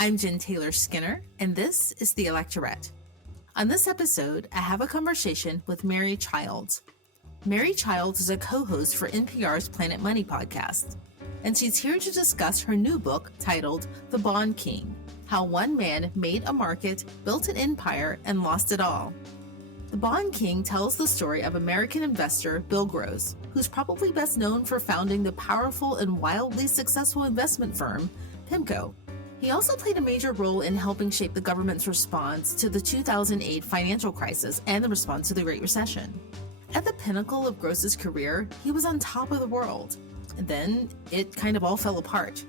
I'm Jen Taylor Skinner, and this is the Electorette. On this episode, I have a conversation with Mary Childs. Mary Childs is a co-host for NPR's Planet Money podcast, and she's here to discuss her new book titled The Bond King: How One Man Made a Market, Built an Empire, and Lost It All. The Bond King tells the story of American investor Bill Gross, who's probably best known for founding the powerful and wildly successful investment firm, PIMCO. He also played a major role in helping shape the government's response to the 2008 financial crisis and the response to the Great Recession. At the pinnacle of Gross's career, he was on top of the world. And then it kind of all fell apart.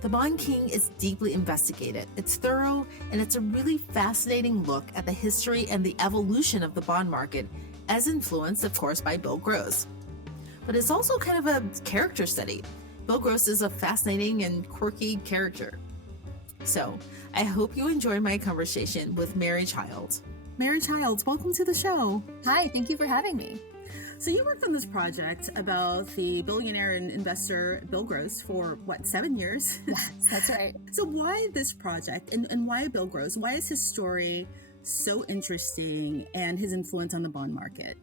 The Bond King is deeply investigated, it's thorough, and it's a really fascinating look at the history and the evolution of the bond market, as influenced, of course, by Bill Gross. But it's also kind of a character study. Bill Gross is a fascinating and quirky character. So, I hope you enjoy my conversation with Mary Childs. Mary Childs, welcome to the show. Hi, thank you for having me. So you worked on this project about the billionaire and investor Bill Gross for, 7 years? Yes, that's right. So why this project and why Bill Gross? Why is his story so interesting and his influence on the bond market?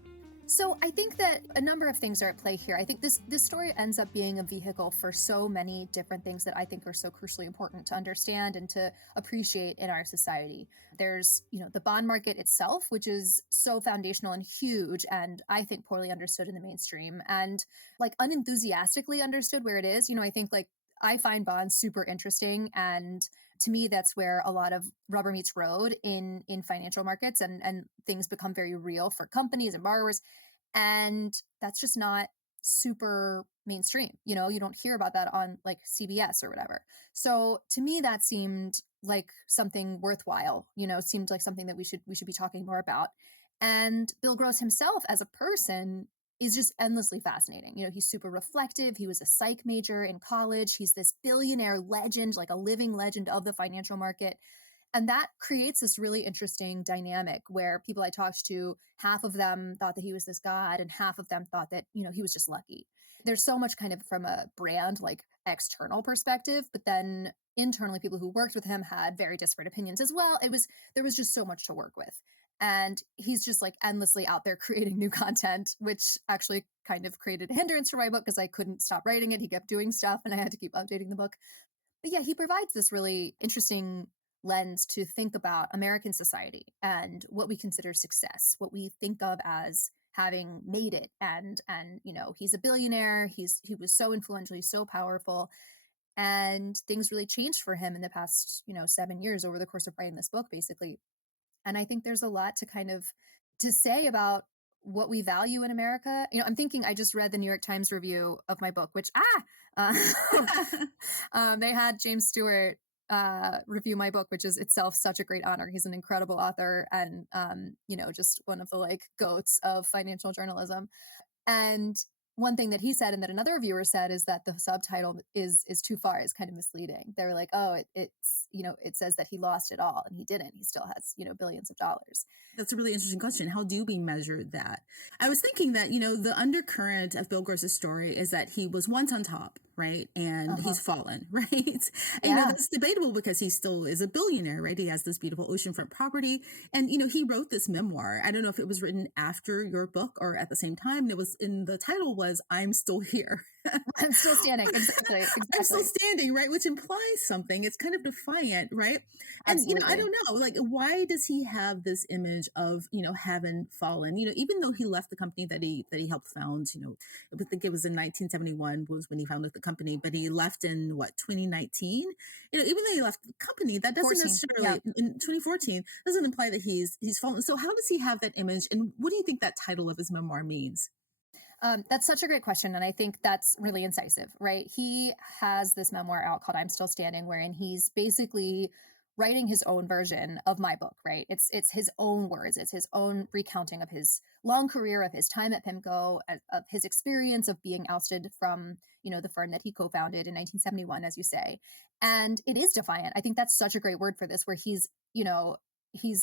So I think that a number of things are at play here. I think this story ends up being a vehicle for so many different things that I think are so crucially important to understand and to appreciate in our society. There's, the bond market itself, which is so foundational and huge, and I think poorly understood in the mainstream and unenthusiastically understood where it is. I think I find bonds super interesting, and to me, that's where a lot of rubber meets road in financial markets, and things become very real for companies and borrowers. And that's just not super mainstream. You don't hear about that on CBS or whatever. So to me, that seemed like something worthwhile, seemed like something that we should be talking more about. And Bill Gross himself as a person is just endlessly fascinating. He's super reflective. He was a psych major in college. He's this billionaire legend, like a living legend of the financial market. And that creates this really interesting dynamic where people I talked to, half of them thought that he was this god and half of them thought that, he was just lucky. There's so much kind of from a brand, external perspective, but then internally people who worked with him had very disparate opinions as well. There was just so much to work with. And he's just endlessly out there creating new content, which actually kind of created a hindrance for my book because I couldn't stop writing it. He kept doing stuff and I had to keep updating the book. But yeah, he provides this really interesting lens to think about American society and what we consider success, what we think of as having made it. And he's a billionaire. He was so influential. He's so powerful. And things really changed for him in the past, 7 years over the course of writing this book, basically. And I think there's a lot to say about what we value in America. I'm thinking, I just read the New York Times review of my book, which, they had James Stewart review my book, which is itself such a great honor. He's an incredible author and, just one of the goats of financial journalism. And one thing that he said and that another reviewer said is that the subtitle is too far, is kind of misleading. They were like, oh, it's it says that he lost it all, and he didn't. He still has, billions of dollars. That's a really interesting question. How do we measure that? I was thinking that, the undercurrent of Bill Gross's story is that he was once on top, right? And he's fallen, right? And, that's debatable because he still is a billionaire, right? He has this beautiful oceanfront property. And, he wrote this memoir. I don't know if it was written after your book or at the same time. And it was the title was I'm Still Here. I'm still standing. Exactly. I'm still standing, right? Which implies something. It's kind of defiant, right? And, Absolutely. I don't know, why does he have this image of, having fallen, even though he left the company that he helped found, I think it was in 1971 was when he founded the company, but he left in 2019, even though he left the company, that doesn't 14, necessarily in 2014 doesn't imply that he's fallen. So how does he have that image? And what do you think that title of his memoir means? That's such a great question. And I think that's really incisive, right? He has this memoir out called I'm Still Standing, wherein he's basically writing his own version of my book, right? It's his own words. It's his own recounting of his long career, of his time at PIMCO, of his experience of being ousted from, the firm that he co-founded in 1971, as you say. And it is defiant. I think that's such a great word for this, where he's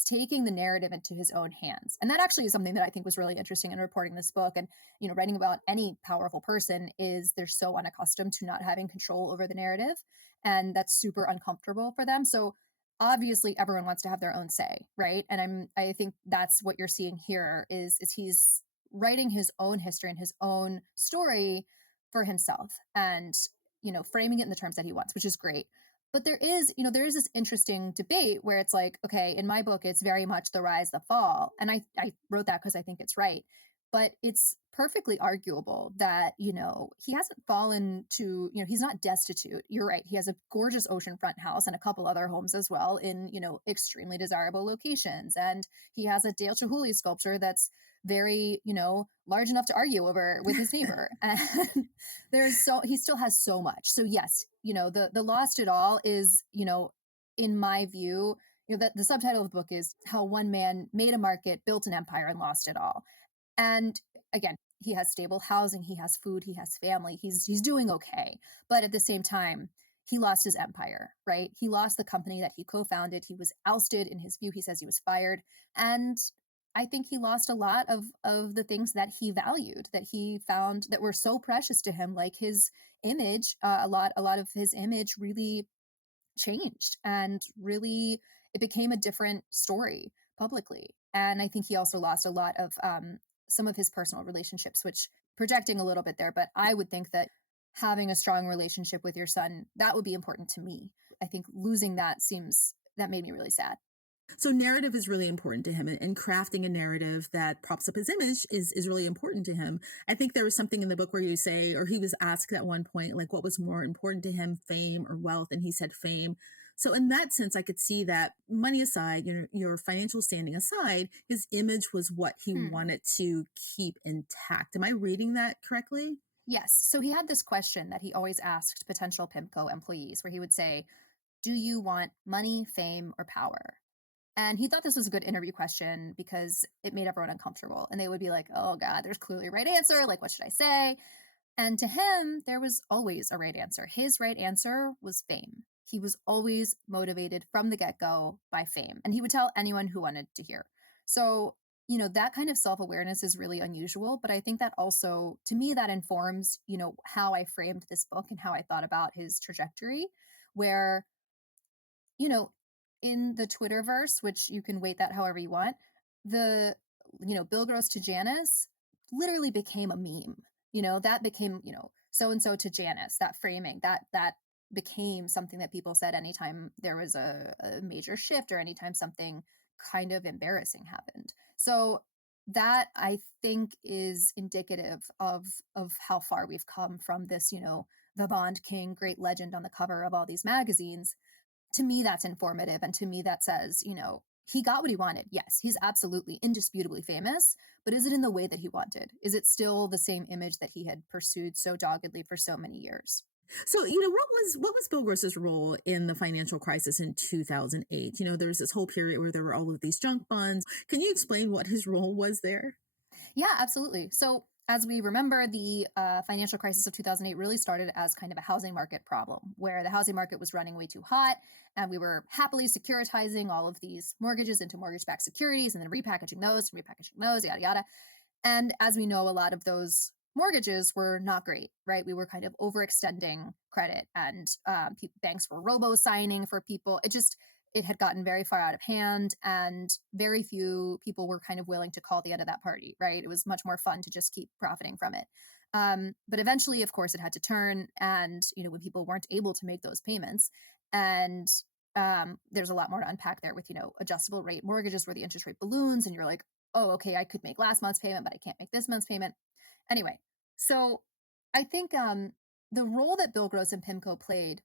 taking the narrative into his own hands. And that actually is something that I think was really interesting in reporting this book. And, writing about any powerful person is they're so unaccustomed to not having control over the narrative. and that's super uncomfortable for them. So obviously everyone wants to have their own say, right? And I think that's what you're seeing here is he's writing his own history and his own story for himself, and framing it in the terms that he wants, which is great. But there is this interesting debate where it's like, okay, in my book it's very much the rise, the fall, and I wrote that because I think it's right. But it's perfectly arguable that he hasn't fallen to, he's not destitute. You're right, he has a gorgeous oceanfront house and a couple other homes as well in extremely desirable locations, and he has a Dale Chihuly sculpture that's very large enough to argue over with his neighbor. And he still has so much. So yes, the lost it all is, in my view, that the subtitle of the book is How One Man Made a Market, Built an Empire, and Lost It All. And again, he has stable housing, he has food, he has family, he's doing okay. But at the same time, he lost his empire, right? He lost the company that he co-founded. He was ousted. In his view, he says he was fired. And I think he lost a lot of the things that he valued, that he found that were so precious to him, like his image. A lot of his image really changed, and really it became a different story publicly. And I think he also lost a lot of some of his personal relationships, which, projecting a little bit there, but I would think that having a strong relationship with your son, that would be important to me. I think losing that made me really sad. So narrative is really important to him, and crafting a narrative that props up his image is really important to him. I think there was something in the book where you say, or he was asked at one point, like what was more important to him, fame or wealth? And he said fame. So in that sense, I could see that, money aside, your financial standing aside, his image was what he wanted to keep intact. Am I reading that correctly? Yes. So he had this question that he always asked potential PIMCO employees, where he would say, do you want money, fame, or power? And he thought this was a good interview question because it made everyone uncomfortable. And they would be like, oh God, there's clearly a right answer. Like, what should I say? And to him, there was always a right answer. His right answer was fame. He was always motivated from the get-go by fame. And he would tell anyone who wanted to hear. So, that kind of self-awareness is really unusual. But I think that also, to me, that informs, how I framed this book and how I thought about his trajectory, where, you know, in the Twitterverse, which you can weight that however you want, the, Bill Gross to Janice literally became a meme. That became, so and so to Janice, that framing, that became something that people said anytime there was a major shift or anytime something kind of embarrassing happened. So that, I think, is indicative of how far we've come from this, the Bond King, great legend on the cover of all these magazines. To me, that's informative. And to me, that says, he got what he wanted. Yes, he's absolutely indisputably famous, but is it in the way that he wanted? Is it still the same image that he had pursued so doggedly for so many years? So, what was Bill Gross's role in the financial crisis in 2008? There was this whole period where there were all of these junk bonds. Can you explain what his role was there? Yeah, absolutely. So, as we remember, the financial crisis of 2008 really started as kind of a housing market problem, where the housing market was running way too hot, and we were happily securitizing all of these mortgages into mortgage-backed securities, and then repackaging those, yada yada. And as we know, a lot of those mortgages were not great, right? We were kind of overextending credit, and banks were robo-signing for people. It had gotten very far out of hand, and very few people were kind of willing to call the end of that party, right? It was much more fun to just keep profiting from it. But eventually, of course, it had to turn, and when people weren't able to make those payments, and there's a lot more to unpack there with adjustable rate mortgages where the interest rate balloons, and you're like, oh, okay, I could make last month's payment, but I can't make this month's payment. Anyway, so I think the role that Bill Gross and PIMCO played,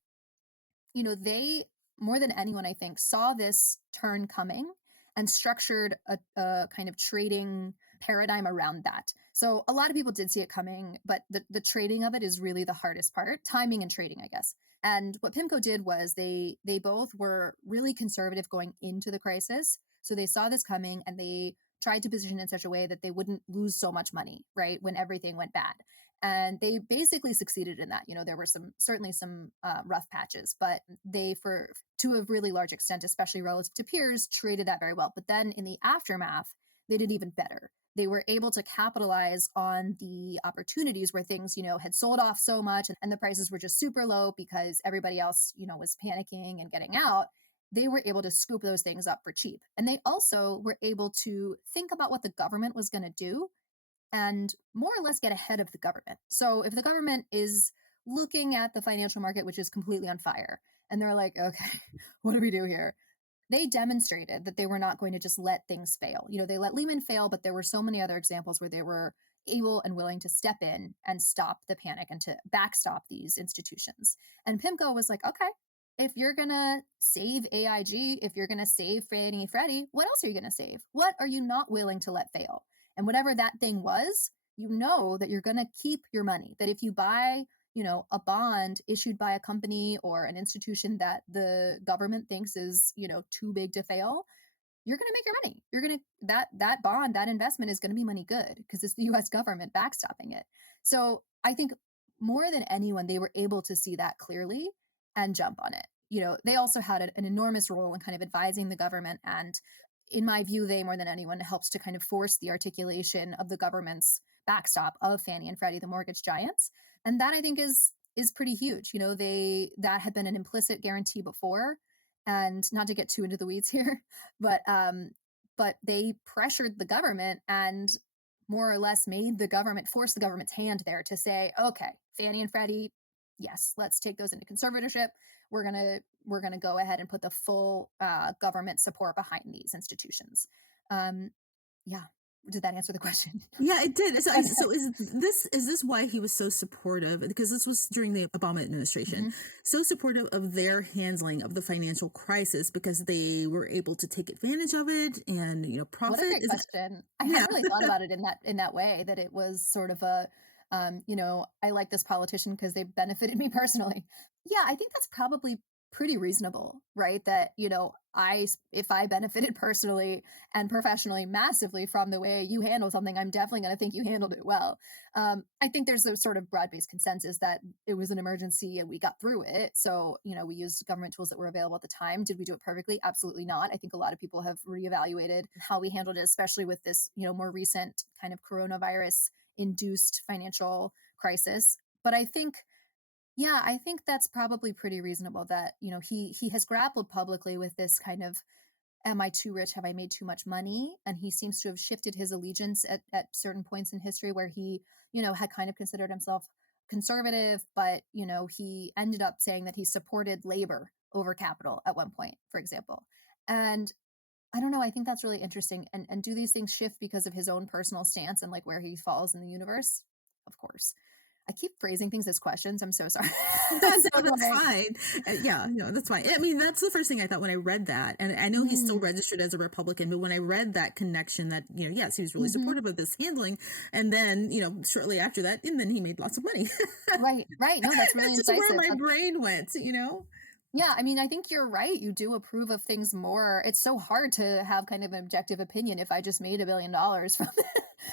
they, more than anyone, I think, saw this turn coming and structured a kind of trading paradigm around that. So a lot of people did see it coming, but the trading of it is really the hardest part, timing and trading, I guess. And what PIMCO did was they both were really conservative going into the crisis. So they saw this coming, and they tried to position it in such a way that they wouldn't lose so much money, right, when everything went bad. And they basically succeeded in that. There were certainly some rough patches, but they, to a really large extent, especially relative to peers, traded that very well. But then in the aftermath, they did even better. they were able to capitalize on the opportunities where things, had sold off so much and the prices were just super low because everybody else, was panicking and getting out. They were able to scoop those things up for cheap. And they also were able to think about what the government was going to do and more or less get ahead of the government. So if the government is looking at the financial market, which is completely on fire, and they're like, okay, what do we do here? They demonstrated that they were not going to just let things fail. They let Lehman fail, but there were so many other examples where they were able and willing to step in and stop the panic and to backstop these institutions. And PIMCO was like, okay, if you're going to save AIG, if you're going to save Fannie Freddie, what else are you going to save? What are you not willing to let fail? And whatever that thing was, that you're going to keep your money, that if you buy a bond issued by a company or an institution that the government thinks is, too big to fail, you're going to make your money. You're going to, that bond, that investment is going to be money good because it's the US government backstopping it. So I think more than anyone, they were able to see that clearly and jump on it. They also had an enormous role in kind of advising the government. And in my view, they more than anyone helps to kind of force the articulation of the government's backstop of Fannie and Freddie, the mortgage giants. And that I think is pretty huge. That had been an implicit guarantee before, and not to get too into the weeds here, but they pressured the government and more or less forced the government's hand there to say, okay, Fannie and Freddie, yes, let's take those into conservatorship. We're gonna go ahead and put the full government support behind these institutions. Yeah. Did that answer the question? Yeah, it did. So is this why he was so supportive? Because this was during the Obama administration, so supportive of their handling of the financial crisis because they were able to take advantage of it and profit. What a great question. I hadn't really thought about it in that way, that it was sort of a I like this politician because they benefited me personally. Yeah, I think that's probably pretty reasonable, right? That, if I benefited personally and professionally massively from the way you handle something, I'm definitely going to think you handled it well. I think there's a sort of broad-based consensus that it was an emergency and we got through it. So, we used government tools that were available at the time. Did we do it perfectly? Absolutely not. I think a lot of people have reevaluated how we handled it, especially with this, more recent kind of coronavirus induced financial crisis. But I think that's probably pretty reasonable that, he has grappled publicly with this kind of, am I too rich? Have I made too much money? And he seems to have shifted his allegiance at certain points in history where he, had kind of considered himself conservative, but, he ended up saying that he supported labor over capital at one point, for example. And I don't know, I think that's really interesting. And do these things shift because of his own personal stance and like where he falls in the universe? Of course. I keep phrasing things as questions. I'm so sorry. That's fine. Yeah, no, that's fine. I mean, that's the first thing I thought when I read that. And I know he's still registered as a Republican, but when I read that connection that, yes, he was really supportive of this handling. And then, shortly after that, and then he made lots of money. Right. No, that's really That's just incisive. where my brain went, Yeah, I mean, I think you're right. You do approve of things more. It's so hard to have kind of an objective opinion if I just made $1 billion from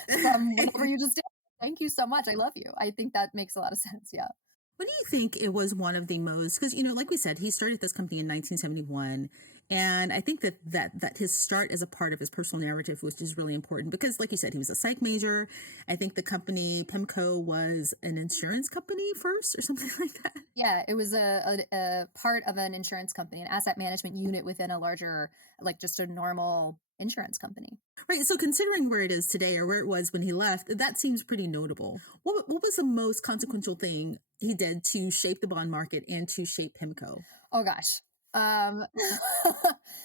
whatever you just did. Thank you so much. I love you. I think that makes a lot of sense. Yeah. What do you think it was one of the most, because, like we said, he started this company in 1971. And I think that his start as a part of his personal narrative, which is really important because, like you said, he was a psych major. I think the company PIMCO was an insurance company first or something like that. Yeah, it was a part of an insurance company, an asset management unit within a larger, like just a normal insurance company. Right. So considering where it is today or where it was when he left, that seems pretty notable. What was the most consequential thing he did to shape the bond market and to shape PIMCO? Oh, gosh.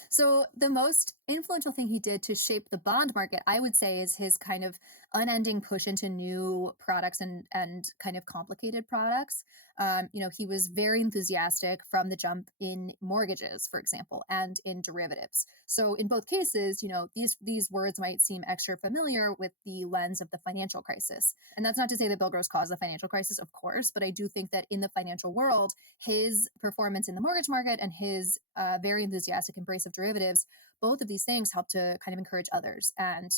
So the most influential thing he did to shape the bond market, I would say, is his kind of unending push into new products and kind of complicated products. He was very enthusiastic from the jump in mortgages, for example, and in derivatives. So in both cases, these words might seem extra familiar with the lens of the financial crisis. And that's not to say that Bill Gross caused the financial crisis, of course, but I do think that in the financial world, his performance in the mortgage market and his very enthusiastic embrace of derivatives, both of these things helped to kind of encourage others and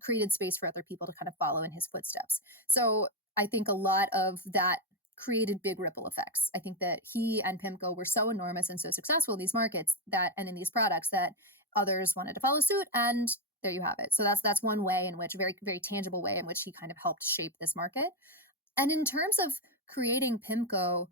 created space for other people to kind of follow in his footsteps. So I think a lot of that created big ripple effects. I think that he and PIMCO were so enormous and so successful in these markets and in these products that others wanted to follow suit. And there you have it. So that's one way in which, very, very tangible way in which he kind of helped shape this market. And in terms of creating PIMCO,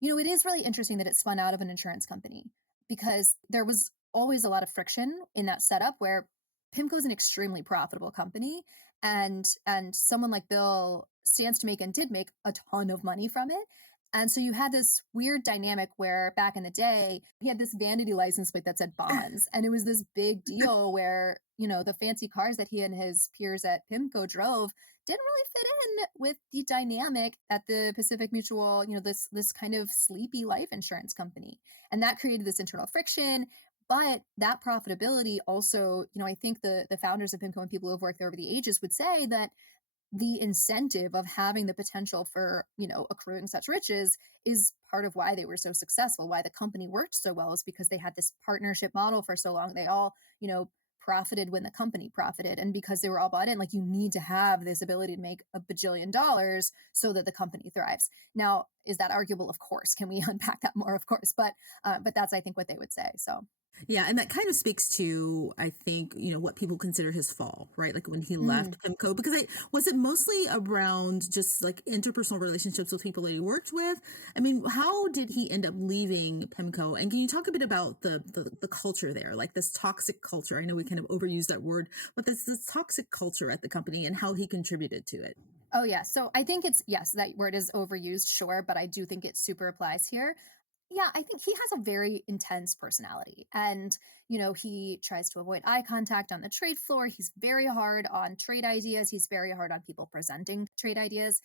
it is really interesting that it spun out of an insurance company because there was always a lot of friction in that setup where PIMCO is an extremely profitable company, and someone like Bill stands to make and did make a ton of money from it. And so you had this weird dynamic where back in the day, he had this vanity license plate that said bonds. And it was this big deal where, the fancy cars that he and his peers at PIMCO drove didn't really fit in with the dynamic at the Pacific Mutual, this kind of sleepy life insurance company. And that created this internal friction. But that profitability also, I think the founders of PIMCO and people who have worked there over the ages would say that the incentive of having the potential for, accruing such riches is part of why they were so successful, why the company worked so well, is because they had this partnership model for so long. They all, profited when the company profited. And because they were all bought in, like, you need to have this ability to make a bajillion dollars so that the company thrives. Now, is that arguable? Of course. Can we unpack that more? Of course. But that's, I think, what they would say. So. Yeah, and that kind of speaks to, I think, what people consider his fall, right? Like when he left PIMCO, because was it mostly around just like interpersonal relationships with people that he worked with? I mean, how did he end up leaving PIMCO? And can you talk a bit about the culture there, like this toxic culture? I know we kind of overuse that word, but this toxic culture at the company and how he contributed to it. Oh, yeah. So I think yes, that word is overused, sure, but I do think it super applies here. Yeah, I think he has a very intense personality. And, he tries to avoid eye contact on the trade floor. He's very hard on trade ideas. He's very hard on people presenting trade ideas.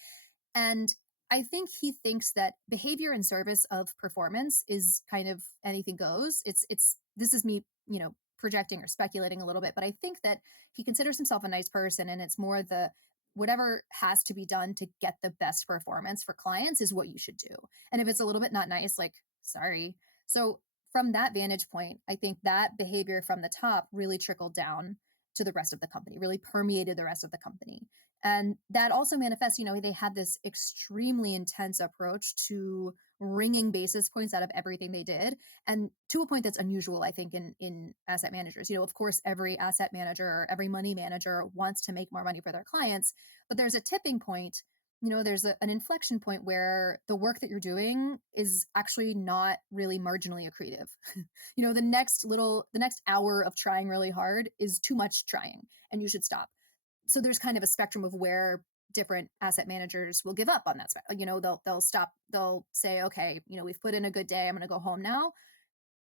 And I think he thinks that behavior in service of performance is kind of anything goes. This is me, projecting or speculating a little bit, but I think that he considers himself a nice person, and it's more the whatever has to be done to get the best performance for clients is what you should do. And if it's a little bit not nice, like, sorry. So from that vantage point, I think that behavior from the top really trickled down to the rest of the company, really permeated the rest of the company. And that also manifests, they had this extremely intense approach to wringing basis points out of everything they did. And to a point that's unusual, I think, in asset managers. Of course, every asset manager or every money manager wants to make more money for their clients, but there's a tipping point. There's an inflection point where the work that you're doing is actually not really marginally accretive. The next hour of trying really hard is too much trying, and you should stop. So there's kind of a spectrum of where different asset managers will give up on that. They'll stop. They'll say, okay, we've put in a good day. I'm going to go home now.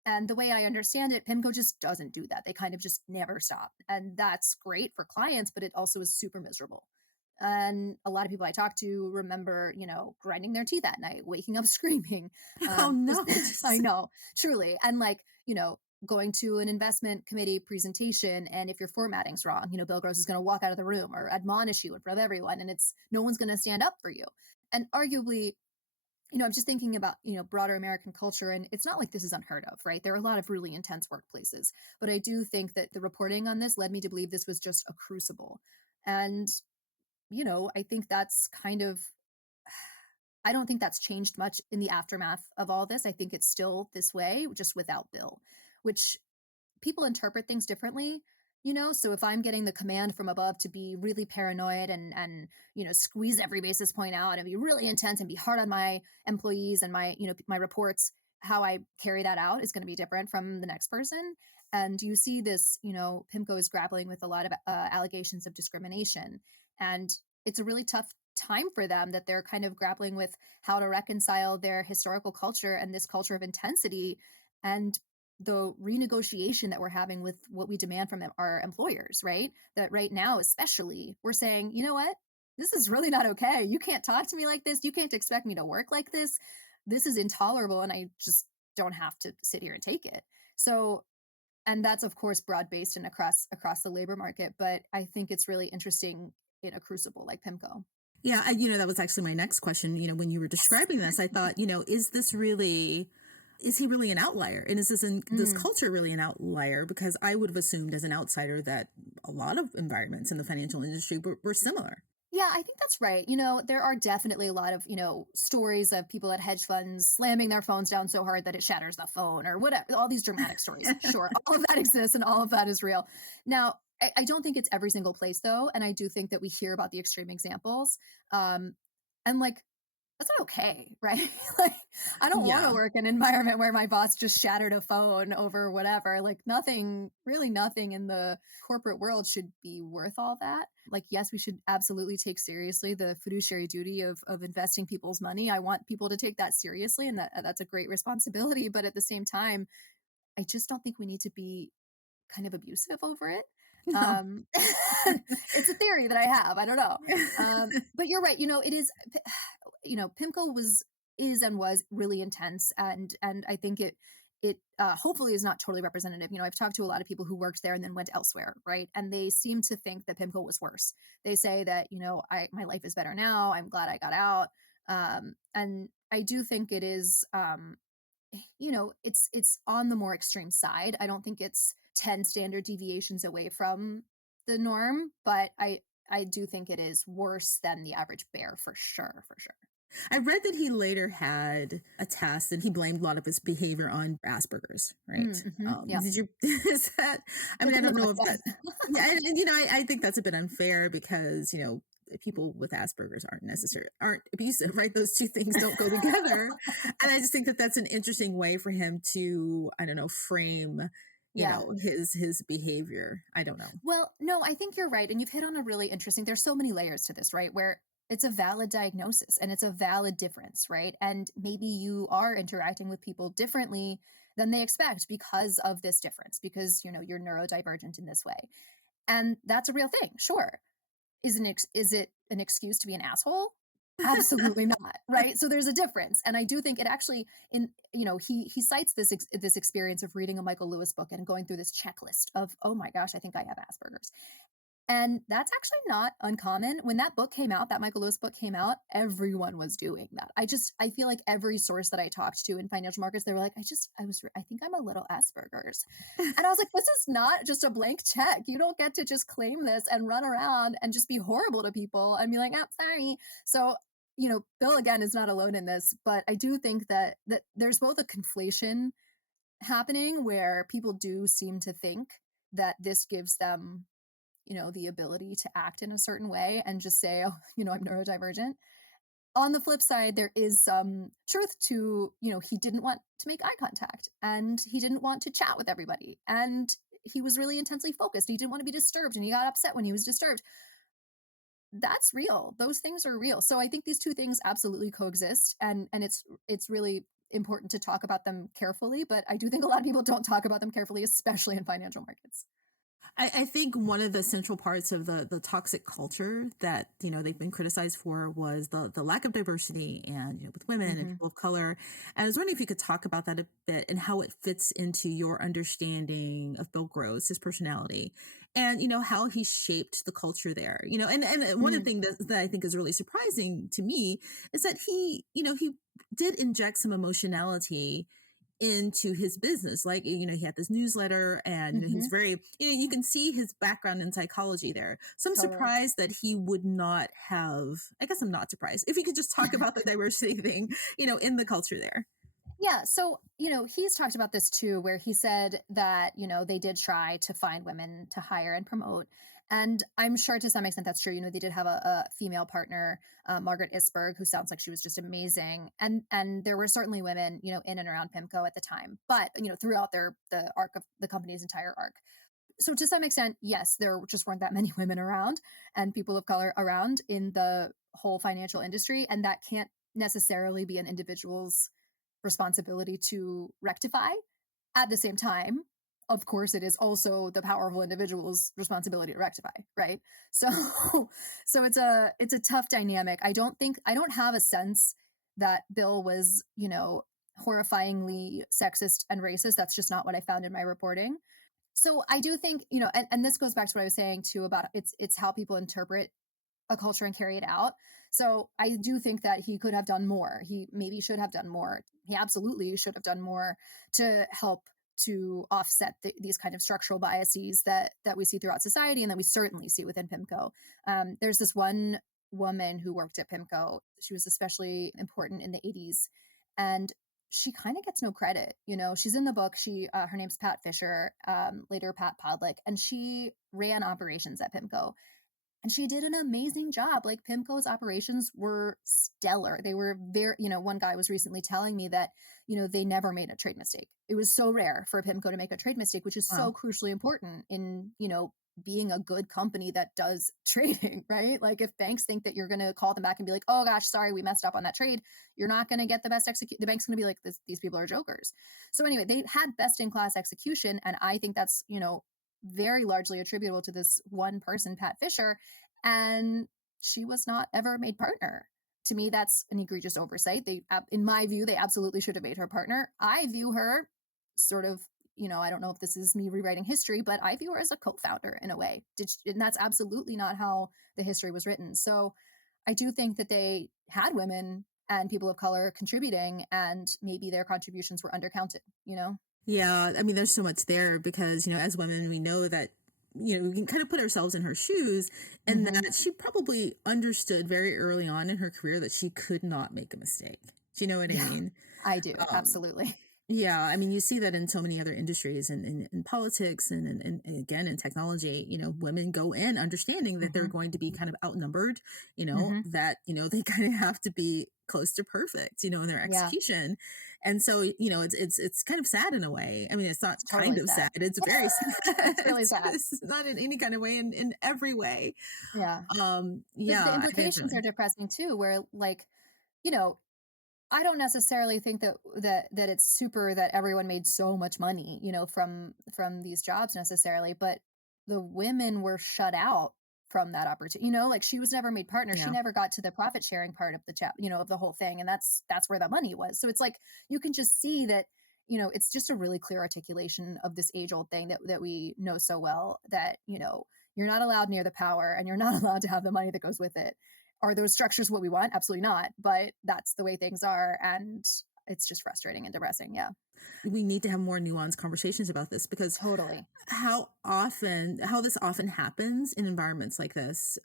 And the way I understand it, PIMCO just doesn't do that. They kind of just never stop. And that's great for clients, but it also is super miserable. And a lot of people I talk to remember, grinding their teeth at night, waking up screaming. Oh, no. I know, truly. And going to an investment committee presentation, and if your formatting's wrong, Bill Gross is going to walk out of the room or admonish you in front of everyone, and no one's going to stand up for you. And arguably, I'm just thinking about, broader American culture, and it's not like this is unheard of, right? There are a lot of really intense workplaces, but I do think that the reporting on this led me to believe this was just a crucible. And I think that's I don't think that's changed much in the aftermath of all this. I think it's still this way, just without Bill, which people interpret things differently, so if I'm getting the command from above to be really paranoid and squeeze every basis point out and be really intense and be hard on my employees and my reports, how I carry that out is going to be different from the next person. And you see this, PIMCO is grappling with a lot of allegations of discrimination. And it's a really tough time for them that they're kind of grappling with how to reconcile their historical culture and this culture of intensity and the renegotiation that we're having with what we demand from our employers, right? That right now, especially, we're saying, you know what? This is really not okay. You can't talk to me like this. You can't expect me to work like this. This is intolerable, and I just don't have to sit here and take it. So, and that's, of course, broad-based and across the labor market. But I think it's really interesting in a crucible like PIMCO. Yeah, that was actually my next question. When you were describing this, I thought, is he really an outlier? And is this culture really an outlier? Because I would have assumed as an outsider that a lot of environments in the financial industry were similar. Yeah, I think that's right. There are definitely a lot of, stories of people at hedge funds slamming their phones down so hard that it shatters the phone or whatever, all these dramatic stories. Sure, all of that exists and all of that is real. Now, I don't think it's every single place though, and I do think that we hear about the extreme examples, and like that's not okay, right? Like, I don't want to Yeah. work in an environment where my boss just shattered a phone over whatever. Like, nothing, really nothing in the corporate world should be worth all that. Like, yes, we should absolutely take seriously the fiduciary duty of investing people's money. I want people to take that seriously, and that's a great responsibility. But at the same time, I just don't think we need to be kind of abusive over it. No. Um, it's a theory that I have. I don't know. But you're right. It is, PIMCO is and was really intense, and I think it hopefully is not totally representative. I've talked to a lot of people who worked there and then went elsewhere, right? And they seem to think that PIMCO was worse. They say that my life is better now. I'm glad I got out. And I do think it is. It's on the more extreme side. I don't think it's 10 standard deviations away from the norm, but I do think it is worse than the average bear for sure, for sure. I read that he later had a test and he blamed a lot of his behavior on Asperger's, right? Yeah. Did you, is that, I mean, That's I a don't myth, know if that, yes. yeah, and I think that's a bit unfair because, people with Asperger's aren't abusive, right? Those two things don't go together. And I just think that that's an interesting way for him to, I don't know, frame, Yeah. his behavior. I don't know. Well, no, I think you're right. And you've hit on a really interesting, there's so many layers to this, right? Where it's a valid diagnosis and it's a valid difference, right? And maybe you are interacting with people differently than they expect because of this difference, because, you're neurodivergent in this way. And that's a real thing. Sure. Is it an excuse to be an asshole? Absolutely not, right? So there's a difference, and I do think it actually he cites this experience of reading a Michael Lewis book and going through this checklist of, oh my gosh, I think I have Asperger's. And that's actually not uncommon. When that book came out, that Michael Lewis book came out, everyone was doing that. I feel like every source that I talked to in financial markets, they were like, I think I'm a little Asperger's. And I was like, this is not just a blank check. You don't get to just claim this and run around and just be horrible to people and be like, oh, sorry. So, Bill again is not alone in this, but I do think that there's both a conflation happening where people do seem to think that this gives them the ability to act in a certain way and just say, oh, I'm neurodivergent. On the flip side, there is some truth to, he didn't want to make eye contact and he didn't want to chat with everybody. And he was really intensely focused. He didn't want to be disturbed and he got upset when he was disturbed. That's real. Those things are real. So I think these two things absolutely coexist, and it's really important to talk about them carefully. But I do think a lot of people don't talk about them carefully, especially in financial markets. I think one of the central parts of the toxic culture that they've been criticized for was the lack of diversity and with women and Hmm. people of color. And I was wondering if you could talk about that a bit and how it fits into your understanding of Bill Gross, his personality, and how he shaped the culture there. And one of the Hmm. things that I think is really surprising to me is that he did inject some emotionality into his business. Like, he had this newsletter and he was Hmm. very, you can see his background in psychology there. So I'm Totally. surprised that he would not have, I guess I'm not surprised. If you could just talk about the diversity thing, in the culture there. Yeah. So, he's talked about this too, where he said that, they did try to find women to hire and promote. And I'm sure to some extent that's true. They did have a female partner, Margaret Isberg, who sounds like she was just amazing. And there were certainly women, in and around PIMCO at the time, but, throughout the arc of the company's entire arc. So to some extent, yes, there just weren't that many women around and people of color around in the whole financial industry. And that can't necessarily be an individual's responsibility to rectify. At the same time, of course, it is also the powerful individual's responsibility to rectify, right? So, so it's a tough dynamic. I don't have a sense that Bill was, horrifyingly sexist and racist. That's just not what I found in my reporting. So I do think, and this goes back to what I was saying too about it's how people interpret a culture and carry it out. So I do think that he could have done more. He maybe should have done more. He absolutely should have done more to help to offset these kind of structural biases that we see throughout society and that we certainly see within PIMCO. There's this one woman who worked at PIMCO. She was especially important in the 80s. And she kind of gets no credit. She's in the book. Her name's Pat Fisher, later Pat Podlick, and she ran operations at PIMCO. And she did an amazing job. Like, PIMCO's operations were stellar. They were very, one guy was recently telling me that, they never made a trade mistake. It was so rare for PIMCO to make a trade mistake, which is so Wow. crucially important in, being a good company that does trading, right? Like, if banks think that you're going to call them back and be like, oh gosh, sorry, we messed up on that trade, you're not going to get the best execute. The bank's going to be like, these people are jokers. So anyway, they had best in class execution. And I think that's, very largely attributable to this one person, Pat Fisher, and she was not ever made partner. To me, that's an egregious oversight. In my view, they absolutely should have made her partner. I view her sort of, I don't know if this is me rewriting history, but I view her as a co-founder in a way. And that's absolutely not how the history was written. So I do think that they had women and people of color contributing, and maybe their contributions were undercounted. Yeah, I mean, there's so much there because, as women, we know that, we can kind of put ourselves in her shoes, and Mm-hmm. that she probably understood very early on in her career that she could not make a mistake. Do you know what I Yeah, mean? I do. Um, Absolutely. yeah, I mean, you see that in so many other industries and in politics and again in technology, women go in understanding that they're Mm-hmm. going to be kind of outnumbered, Mm-hmm. that, they kind of have to be close to perfect, in their Yeah, execution. And so, it's kind of sad in a way. I mean, it's not it's kind totally of sad. sad. It's very sad. It's really sad. It's not in any kind of way, in every way. Yeah. The Yeah, I think it's implications really, are depressing too, where, like, you know, I don't necessarily think that it's super that everyone made so much money, from these jobs necessarily, but the women were shut out from that opportunity. Like, she was never made partner. She yeah. never got to the profit sharing part of the of the whole thing, and that's where the money was. So it's like, you can just see that, it's just a really clear articulation of this age old thing that we know so well, that, you're not allowed near the power, and you're not allowed to have the money that goes with it. Are those structures what we want? Absolutely not. But that's the way things are. And it's just frustrating and depressing. Yeah, We need to have more nuanced conversations about this because totally. how this often happens in environments like this,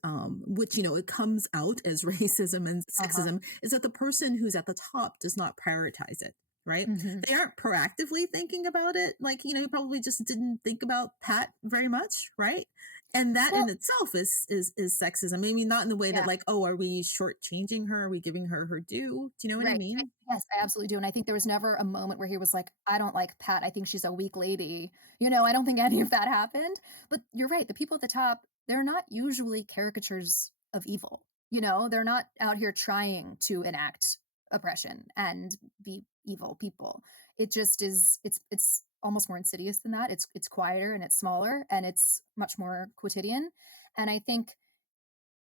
which, it comes out as racism and Uh huh. sexism, is that the person who's at the top does not prioritize it. Right. Hmm. They aren't proactively thinking about it. Like, you probably just didn't think about Pat very much. Right. And that in Well, itself is sexism. I mean, not in the way that, yeah, like, oh, are we shortchanging her? Are we giving her her due? Do you know what I right. mean? Yes, I absolutely do. And I think there was never a moment where he was like, I don't like Pat. I think she's a weak lady. I don't think any of that happened. But you're right. The people at the top, they're not usually caricatures of evil. They're not out here trying to enact oppression and be evil people. It just is, it's almost more insidious than that. It's quieter, and it's smaller, and it's much more quotidian. And I think,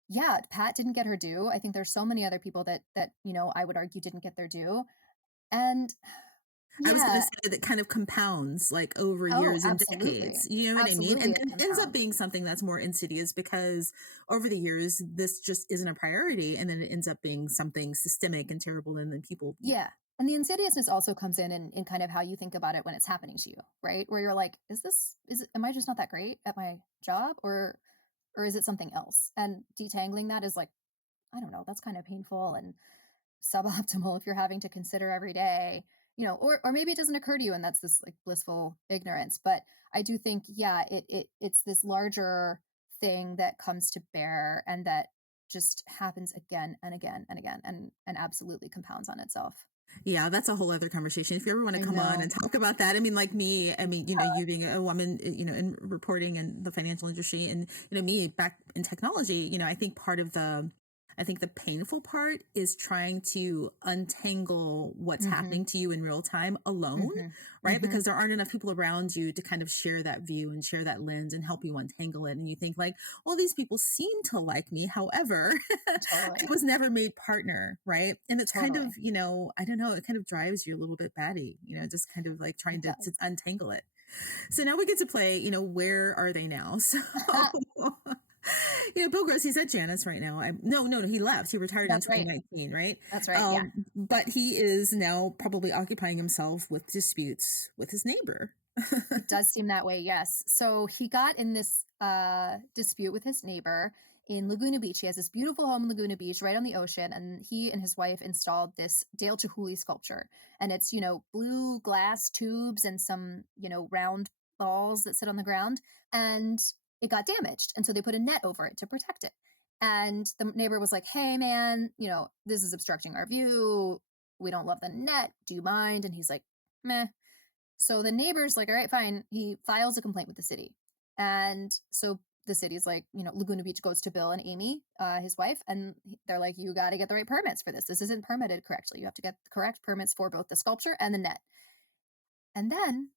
yeah, Pat didn't get her due. I think there's so many other people that I would argue didn't get their due. And I was gonna yeah, say that kind of compounds, like, over oh, years and absolutely. decades, you know what I mean? Absolutely And it and ends up compounds. being something that's more insidious because over the years, this just isn't a priority, and then it ends up being something systemic and terrible, and then people. Yeah. And the insidiousness also comes in kind of how you think about it when it's happening to you, right? Where you're like, am I just not that great at my job, or is it something else? And detangling that is like, I don't know, that's kind of painful and suboptimal if you're having to consider every day, or maybe it doesn't occur to you and that's this like blissful ignorance. But I do think, yeah, it's this larger thing that comes to bear, and that just happens again and again and again, and absolutely compounds on itself. Yeah, that's a whole other conversation. If you ever wanna I come on know. and talk about that, I mean, like me, I mean, you being a woman, in reporting and the financial industry and, me back in technology, I think the painful part is trying to untangle what's Mhm. happening to you in real time alone, Mhm. right? Mhm. Because there aren't enough people around you to kind of share that view and share that lens and help you untangle it. And you think like, well, these people seem to like me. However, I Totally. was never made partner, right? And it's kind of, Totally. I don't know, it kind of drives you a little bit batty, just kind of like trying It to does. untangle it. So now we get to play, where are they now? So, Bill Gross, he's at Janus right now. No, he left. He retired in That's right. 2019, right? That's right. Yeah. But he is now probably occupying himself with disputes with his neighbor. It does seem that way, yes. So he got in this dispute with his neighbor in Laguna Beach. He has this beautiful home in Laguna Beach right on the ocean, and he and his wife installed this Dale Chihuly sculpture. And it's, blue glass tubes and some, round balls that sit on the ground, and it got damaged. And so they put a net over it to protect it. And the neighbor was like, hey, man, this is obstructing our view. We don't love the net. Do you mind? And he's like, meh. So the neighbor's like, all right, fine. He files a complaint with the city. And so the city's like, Laguna Beach goes to Bill and Amy, his wife, and they're like, you got to get the right permits for this. This isn't permitted correctly. You have to get the correct permits for both the sculpture and the net. And then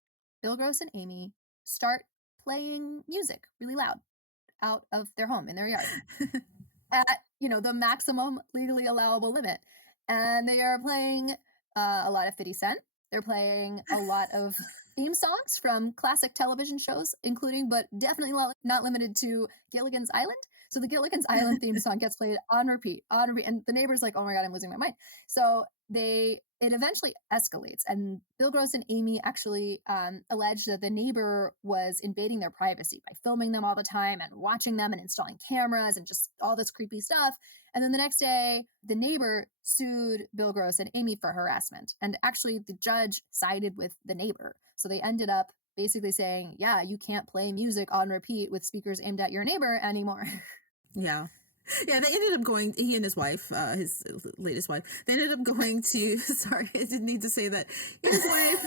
Bill Gross and Amy start playing music really loud out of their home in their yard at, the maximum legally allowable limit. And they are playing a lot of 50 Cent. They're playing a lot of theme songs from classic television shows, including, but definitely not limited to, Gilligan's Island. So the Gilligan's Island theme song gets played on repeat. And the neighbor's like, oh my God, I'm losing my mind. So it eventually escalates. And Bill Gross and Amy actually allege that the neighbor was invading their privacy by filming them all the time and watching them and installing cameras and just all this creepy stuff. And then the next day, the neighbor sued Bill Gross and Amy for harassment. And actually, the judge sided with the neighbor. So they ended up basically saying, yeah, you can't play music on repeat with speakers aimed at your neighbor anymore. Yeah. Yeah, they ended up going, he and his wife, his latest wife, they ended up going to, sorry, I didn't need to say that. His wife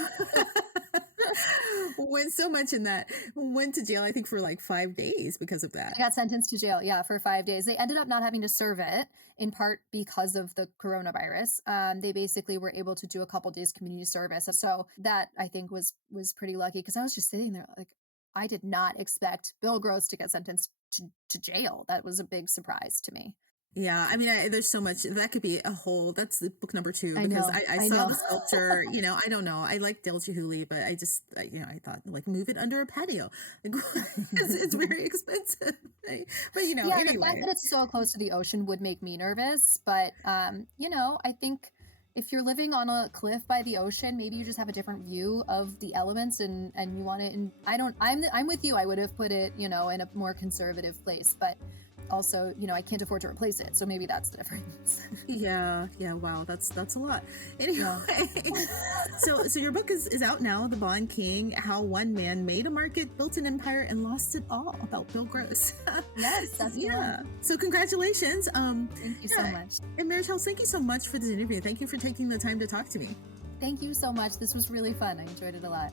went so much in that, went to jail, I think, for like 5 days because of that. They got sentenced to jail, yeah, for 5 days. They ended up not having to serve it, in part because of the coronavirus. They basically were able to do a couple days community service. So that, I think, was pretty lucky, because I was just sitting there like, I did not expect Bill Gross to get sentenced to jail. That was a big surprise to me. Yeah, I mean, there's so much that could be that's the book number 2, because I saw the sculpture. I don't know. I like Dale Chihuly, but I thought, like, move it under a patio. Like, it's very expensive. Right? But yeah, anyway. The fact that it's so close to the ocean would make me nervous. But I think if you're living on a cliff by the ocean, maybe you just have a different view of the elements, and you want it. And I'm with you. I would have put it, in a more conservative place, but also, I can't afford to replace it. So maybe that's the difference. Yeah. Wow. That's a lot. Anyway, yeah. So your book is out now, The Bond King: How One Man Made a Market, Built an Empire, and Lost It All, about Bill Gross. Yes, that's yeah. So congratulations. Thank you so much. And Mary Charles, thank you so much for this interview. Thank you for taking the time to talk to me. Thank you so much. This was really fun. I enjoyed it a lot.